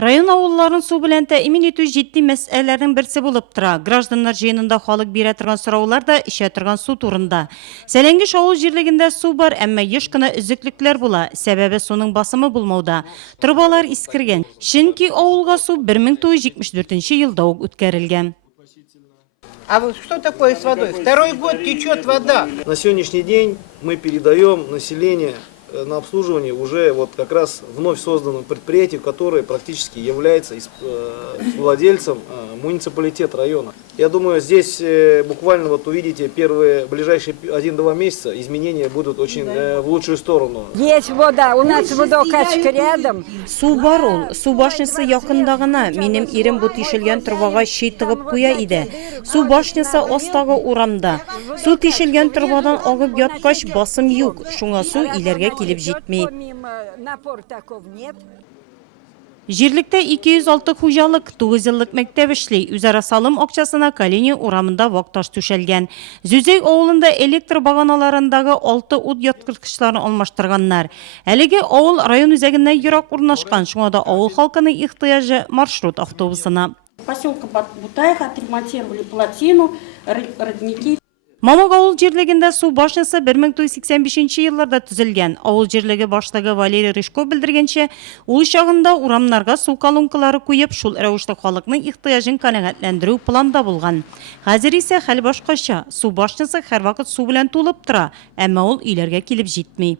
Район авылларын су белән тәэмин итү җитди мәсьәләләрнең берсе булып тора. Гражданнар җыенында халык бирә торган сораулар да ишә торган су турында. Сәләңгеш авыл җирлегендә су бар, әмма еш кына өзеклекләр була. Сәбәбе суның басымы булмауда. Трубалар искергән. Чөнки авылга су 1974 елда ук үткәрелгән. А вот что такое с водой? Второй год течет вода. На сегодняшний день мы передаем население на обслуживание уже вот как раз вновь созданному предприятию, которое практически является владельцем муниципалитета района. Я думаю, здесь буквально вот увидите первые ближайшие 1-2 месяца изменения будут очень в лучшую сторону. Есть вода, у нас водокачка рядом. Су бар ул, су башнясы якында гына. Минем ирем бу тишелгән трубага шей тыгып куя иде. Су башнясы астагы урамда. Су тишелгән трубадан агып яткач басым юк. Шуңа су иләргә килеп җитми. Җирлектә 206 хуҗалык, 9 еллык мәктәп эшли. Үзара салым акчасына Калини урамында вакташ түшәлгән. Зүзәй авылында электр баганаларындагы 6 ут яткырткычларын алмаштырганнар. Әлеге авыл район үзәгеннән ерак урнашкан, шуңа да авыл халкының ихтыяҗы маршрут автобусына. Поселка Бутаех отремонтировали плотину, родники. Мамык авыл җирлегендә су башнясы 1985 елларда төзелгән. Авыл җирлеге башлыгы Валерий Рыжко белдергәнчә, ул чагында урамнарга су колонкалары куеп, шул рәвештә халыкның ихтыяҗын канәгатьләндерү планда булган. Хәзер исә хәл башкача. Су башнясы һәрвакыт су белән тулып тора, әмма ул иләргә килеп җитми.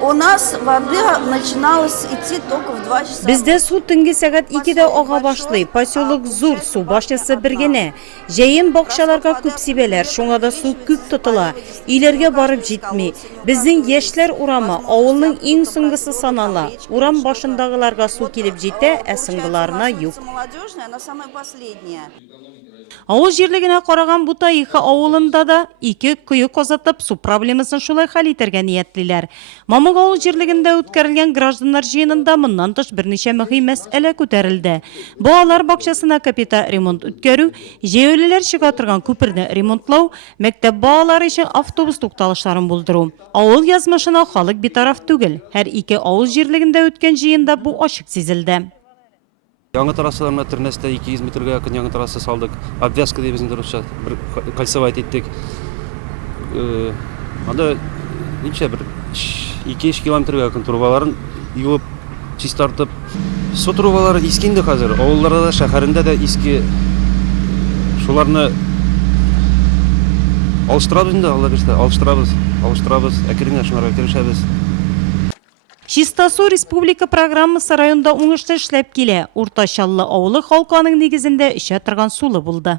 У нас вода начиналась идти только в 2 часа. Бездә су төнге сәгать 2дә ага башлый. Поселок зур, су башнясы бер генә. Җәен бакчаларга күп сибәләр, шуңа да су күп тотыла. Иләргә барып җитми. Безнең яшьләр урамы авылның иң соңгысы санала. Урам башындагыларга су килеп җитә, ә соңгыларына юк. Молодежная, она самая последняя. Авыл җирлегенә караган Бутаиха авылында да 2 кыек казатып су проблемасын шулай хәл итәргә ниятлиләр. Мамык авыл җирлегендә үткәрелгән гражданнар җыенында моннан тыш берничә мөһим мәсьәлә күтәрелде. Балалар бакчасына капита ремонт үткәрү, җәяүлеләр чыга торган күперне ремонтлау, мәктәп балалары өчен автобус тукталышларын булдыру. Авыл язмышына халык битараф түгел. Һәр 2 авыл җирлегендә үткән җыенда бу ачык сизелде. Яңа трассаларына Тернәстә 200 метрга якын яңа трасса салдык. Обвязка дибезне дөресчә бер кольцевать иттек. Анда ничә бер 2 километрга якын трубаларын юып, чистартып. Су трубалары искинде хәзер. Авылларда да, шәһәрендә дә иске. Шуларны алыштырабыз инде, Алла бирсә, алыштырабыз, әкрен шунларга керешәбез. Чиста су республика программасы районда уңышлы эшләп килә. Уртачаллы авылы халкының нигезендә эшә торган сулы булды.